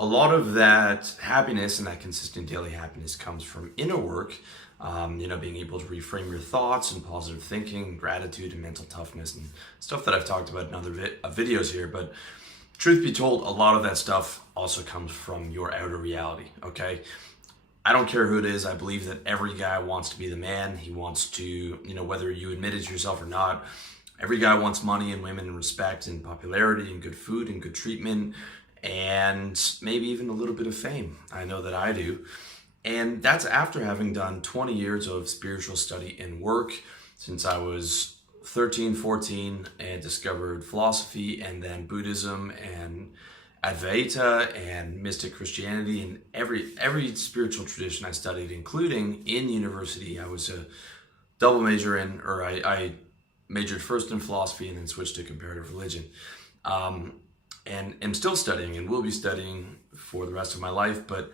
a lot of that happiness and that consistent daily happiness comes from inner work. Being able to reframe your thoughts and positive thinking, gratitude and mental toughness and stuff that I've talked about in other videos here. But truth be told, a lot of that stuff also comes from your outer reality, okay? I don't care who it is. I believe that every guy wants to be the man. He wants to, whether you admit it to yourself or not, every guy wants money and women and respect and popularity and good food and good treatment and maybe even a little bit of fame. I know that I do. And that's after having done 20 years of spiritual study and work since I was 13, 14, and discovered philosophy and then Buddhism and Advaita and mystic Christianity and every spiritual tradition I studied, including in university. I was a double major I majored first in philosophy and then switched to comparative religion. And am still studying and will be studying for the rest of my life. But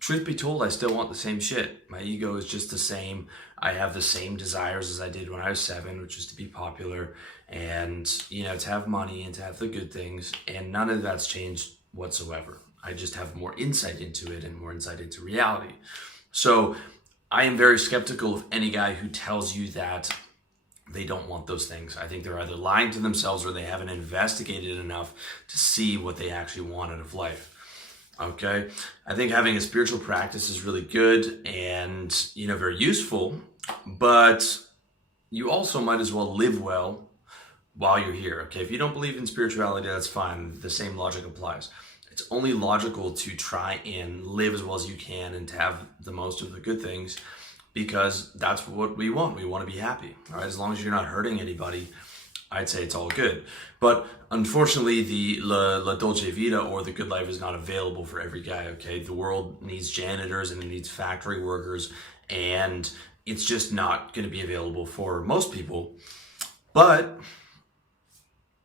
truth be told, I still want the same shit. My ego is just the same. I have the same desires as I did when I was 7, which is to be popular and, to have money and to have the good things. And none of that's changed whatsoever. I just have more insight into it and more insight into reality. So I am very skeptical of any guy who tells you that they don't want those things. I think they're either lying to themselves or they haven't investigated enough to see what they actually want out of life. Okay, I think having a spiritual practice is really good and, very useful, but you also might as well live well while you're here. Okay, if you don't believe in spirituality, that's fine. The same logic applies. It's only logical to try and live as well as you can and to have the most of the good things because that's what we want. We want to be happy, all right? As long as you're not hurting anybody, I'd say it's all good. But unfortunately, the La Dolce Vita or the good life is not available for every guy, okay? The world needs janitors and it needs factory workers, and it's just not going to be available for most people. But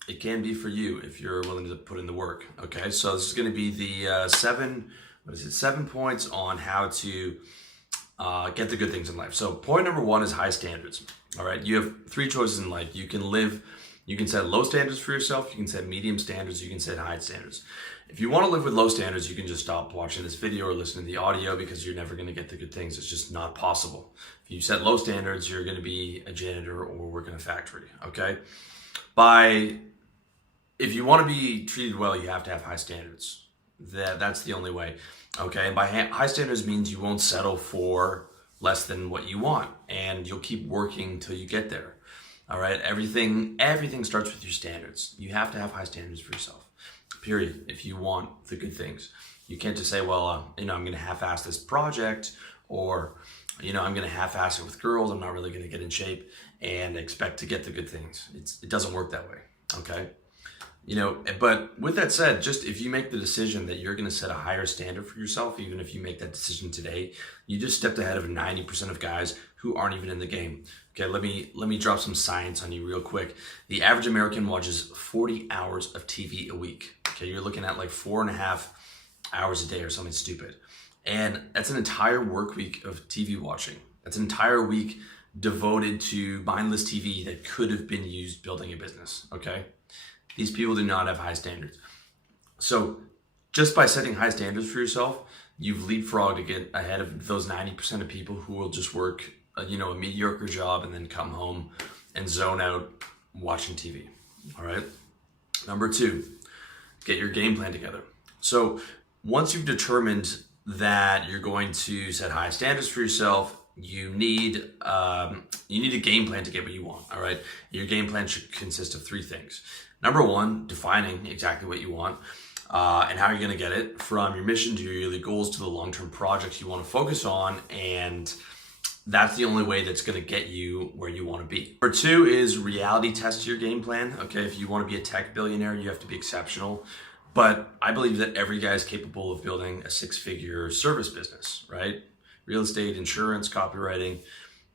it can be for you if you're willing to put in the work, okay? So this is going to be the 7 points on how to get the good things in life. So point number 1 is high standards. All right, you have 3 choices in life. You can set low standards for yourself, you can set medium standards, you can set high standards. If you want to live with low standards, you can just stop watching this video or listen to the audio because you're never going to get the good things. It's just not possible. If you set low standards, you're going to be a janitor or work in a factory, okay? If you want to be treated well, you have to have high standards. That's the only way, okay? And by high standards means you won't settle for less than what you want, and you'll keep working till you get there. All right, everything starts with your standards. You have to have high standards for yourself, period, if you want the good things. You can't just say, well, I'm going to half-ass this project, or, I'm going to half-ass it with girls. I'm not really going to get in shape and expect to get the good things. It doesn't work that way, okay? But with that said, just if you make the decision that you're going to set a higher standard for yourself, even if you make that decision today, you just stepped ahead of 90% of guys who aren't even in the game. Okay, let me drop some science on you real quick. The average American watches 40 hours of TV a week. Okay, you're looking at like 4.5 hours a day or something stupid. And that's an entire work week of TV watching. That's an entire week devoted to mindless TV that could have been used building a business, okay? These people do not have high standards. So just by setting high standards for yourself, you've leapfrogged to get ahead of those 90% of people who will just work a mediocre job and then come home and zone out watching TV, all right? Number 2, get your game plan together. So once you've determined that you're going to set high standards for yourself, you need a game plan to get what you want, all right? Your game plan should consist of 3 things. Number 1, defining exactly what you want and how you're going to get it, from your mission to your yearly goals to the long-term projects you want to focus on, and that's the only way that's going to get you where you want to be. Number 2 is reality test your game plan. Okay, if you want to be a tech billionaire, you have to be exceptional. But I believe that every guy is capable of building a 6-figure service business, right? Real estate, insurance, copywriting,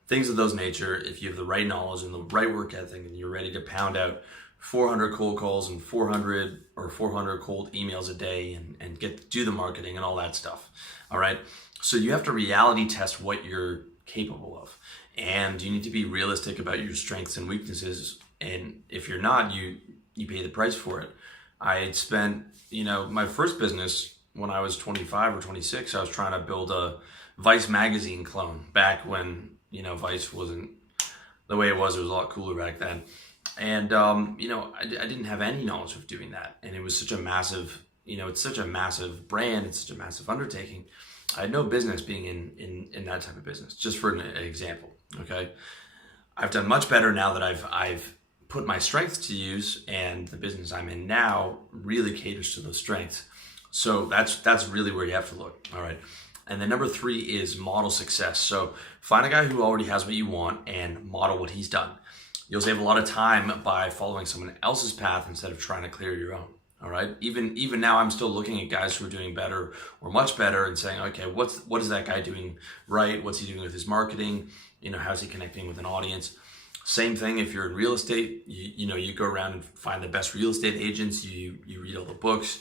things of those nature. If you have the right knowledge and the right work ethic and you're ready to pound out 400 cold calls and 400 cold emails a day and do the marketing and all that stuff, all right? So you have to reality test what you're capable of. And you need to be realistic about your strengths and weaknesses. And if you're not, you pay the price for it. I had spent, my first business when I was 25 or 26, I was trying to build a Vice magazine clone back when, Vice wasn't the way it was. It was a lot cooler back then. And, I didn't have any knowledge of doing that. And it was such a massive, it's such a massive brand. It's such a massive undertaking. I had no business being in that type of business, just for an example. Okay. I've done much better now that I've put my strengths to use, and the business I'm in now really caters to those strengths. So that's really where you have to look. All right. And then number 3 is model success. So find a guy who already has what you want and model what he's done. You'll save a lot of time by following someone else's path instead of trying to clear your own. All right. Even now, I'm still looking at guys who are doing better or much better and saying, okay, what is that guy doing right? What's he doing with his marketing? How's he connecting with an audience? Same thing if you're in real estate. You go around and find the best real estate agents. You read all the books.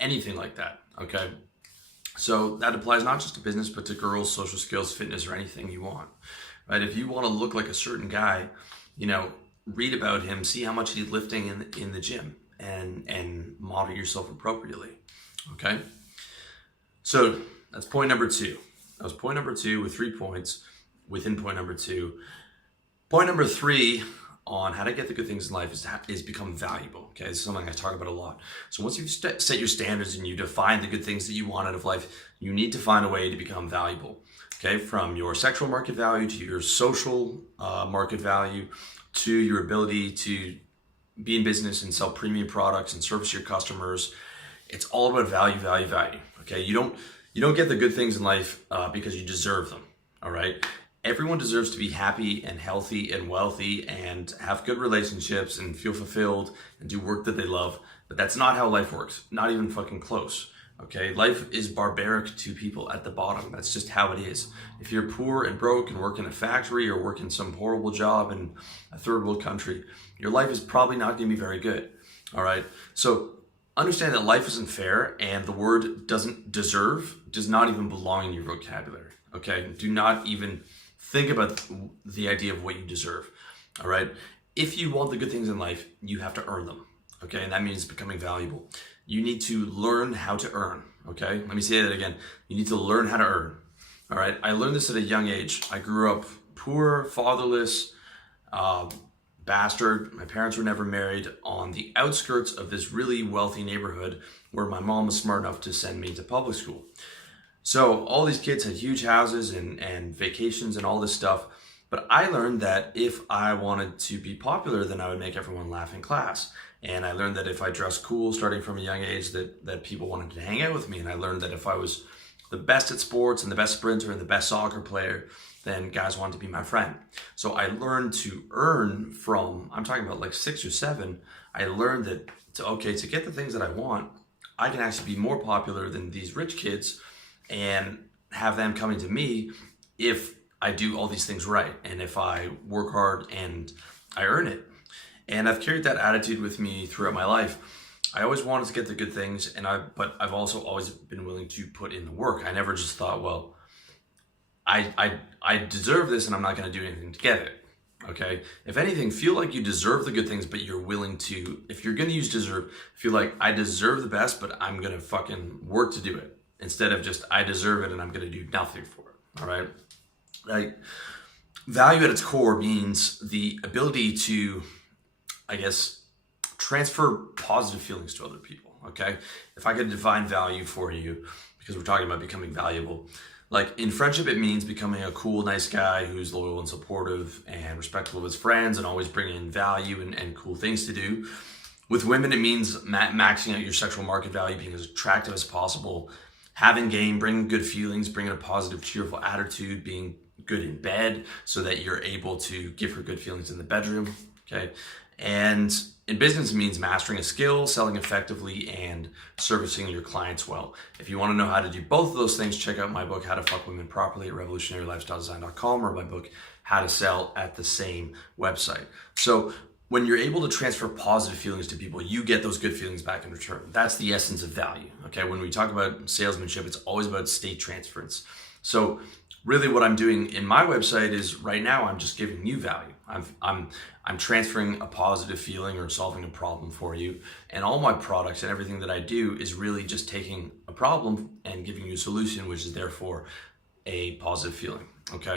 Anything like that. Okay. So that applies not just to business, but to girls, social skills, fitness, or anything you want. Right? If you want to look like a certain guy, read about him, see how much he's lifting in the gym, and model yourself appropriately. Okay. So that's point number 2. That was point number 2 with 3 points within point number 2. Point number 3 on how to get the good things in life is become valuable. Okay, this is something I talk about a lot. So once you've set your standards and you define the good things that you want out of life, you need to find a way to become valuable. Okay, from your sexual market value to your social market value to your ability to be in business and sell premium products and service your customers. It's all about value, value, value. Okay, you don't get the good things in life because you deserve them. All right. Everyone deserves to be happy and healthy and wealthy and have good relationships and feel fulfilled and do work that they love. But that's not how life works. Not even fucking close. Okay. Life is barbaric to people at the bottom. That's just how it is. If you're poor and broke and work in a factory or work in some horrible job in a third world country, your life is probably not going to be very good. All right. So understand that life isn't fair, and the word does not even belong in your vocabulary. Okay. Do not even think about the idea of what you deserve. All right. If you want the good things in life, you have to earn them. Okay. And that means becoming valuable. You need to learn how to earn. Okay. Let me say that again. You need to learn how to earn. All right. I learned this at a young age. I grew up poor, fatherless, bastard. My parents were never married, on the outskirts of this really wealthy neighborhood where my mom was smart enough to send me to public school. So all these kids had huge houses and vacations and all this stuff. But I learned that if I wanted to be popular, then I would make everyone laugh in class. And I learned that if I dressed cool starting from a young age, that people wanted to hang out with me. And I learned that if I was the best at sports and the best sprinter and the best soccer player, then guys wanted to be my friend. So I learned to earn from, I'm talking about like 6 or 7, I learned that to get the things that I want, I can actually be more popular than these rich kids and have them coming to me if I do all these things right and if I work hard and I earn it. And I've carried that attitude with me throughout my life. I always wanted to get the good things, but I've also always been willing to put in the work. I never just thought, well, I deserve this and I'm not going to do anything to get it. Okay. If anything, feel like you deserve the good things, but you're willing to, if you're going to use deserve, feel like I deserve the best, but I'm going to fucking work to do it, instead of just I deserve it and I'm going to do nothing for it. All right. Like, value at its core means the ability to, I guess, transfer positive feelings to other people. Okay. If I could define value for you, because we're talking about becoming valuable, like in friendship, it means becoming a cool, nice guy who's loyal and supportive and respectful of his friends and always bringing in value and cool things to do. With women, it means maxing out your sexual market value, being as attractive as possible, having game, bringing good feelings, bringing a positive, cheerful attitude, being good in bed so that you're able to give her good feelings in the bedroom. Okay. And in business, it means mastering a skill, selling effectively, and servicing your clients well. If you want to know how to do both of those things, check out my book, How to Fuck Women Properly, at revolutionarylifestyledesign.com, or my book, How to Sell, at the same website. So when you're able to transfer positive feelings to people, you get those good feelings back in return. That's the essence of value. Okay. When we talk about salesmanship, it's always about state transference. So really what I'm doing in my website is right now, I'm just giving you value. I'm transferring a positive feeling or solving a problem for you. And all my products and everything that I do is really just taking a problem and giving you a solution, which is therefore a positive feeling. Okay.